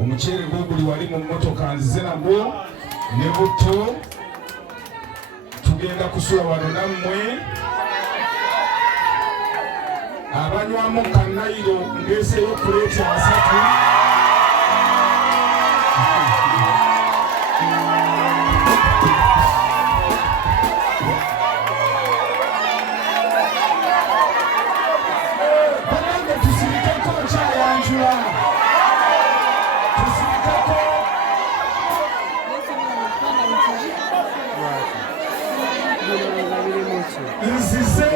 omuceere gwoguli wali mu mmotoka nzize nagwo ne butto tugenda kusula wano nammwe abanywamu kanayiro ngeseeyo puleeti 3 nzize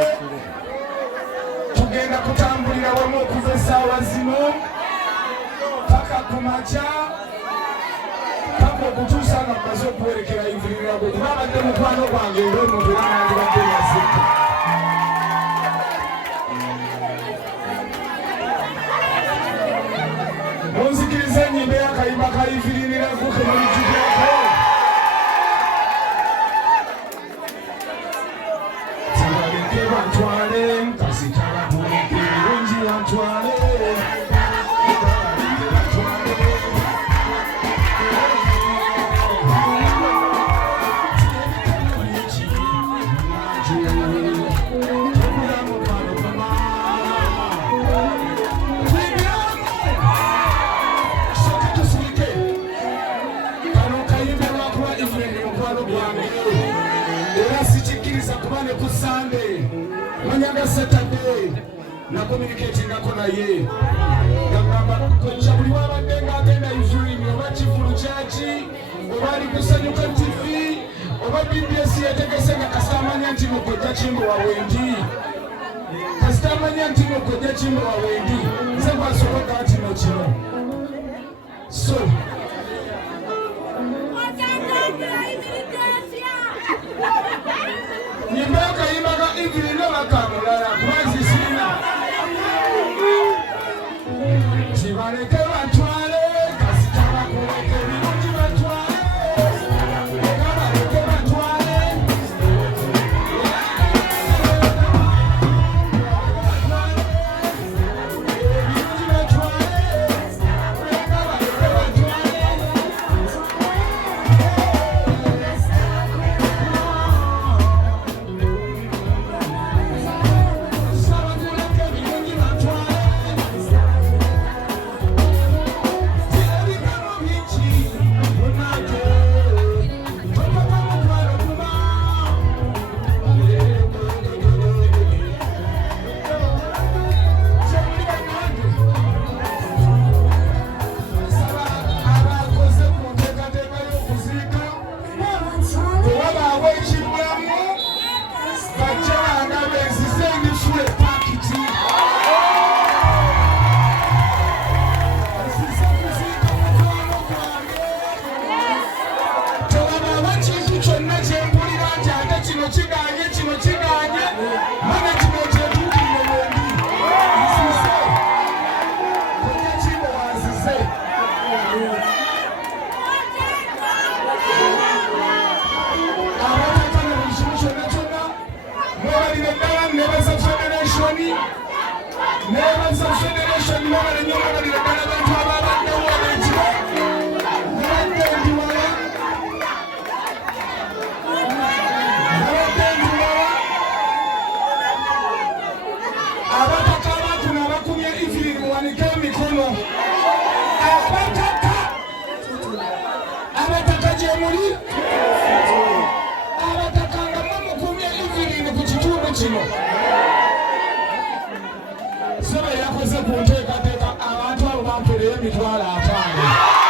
tugenda kutambulira wamu okuva essaawa zino paka ku makya paka okutuusa nga mumaze okuwerekera iviriragwe kuba abadde mukwano gwange ng'omuntu era nandibadde yazidde munzikiriza ennyimba y'akayimba ka iviriragwe kemulijjubyako bantwale kasitala buleke birungi bantwale era sikikiriza kuba ne ku Sunday manyaga Saturday na communicatingako naye yagamba kojja buli wabadde ng'agenda ifulimi oba kifulu kyaki oba ali kusanyuka TV oba BBS yetegese nga kasita amanya nti mukojja kimbo wawendi kasita amanya nti mukojja kimbo wawendi nze gwasoboka nti no kino so nyimba y'akayimba ka Iviri bakamulala kubanzi sirina kibaleke batwale kasita bakuleke birungi batwale kabaleke batwale birungi batwale kabaleke batwale Sebe yakoze kunteekateeka abantu abo bampeereyo emitwalo 5.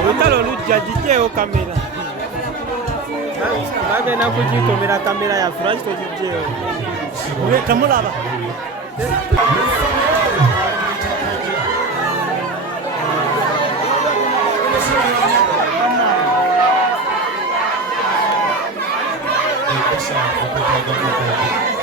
Olutalo lujja gijjeewo kamera. Bagenda kugitomera kamera ya flash togijjeewo. Temulaba. Thank you.